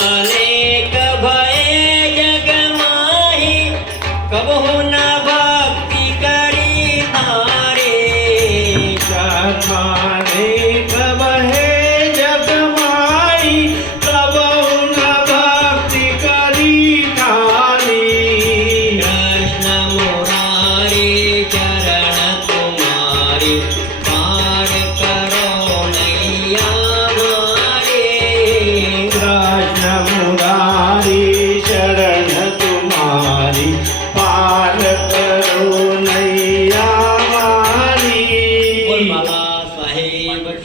Malay.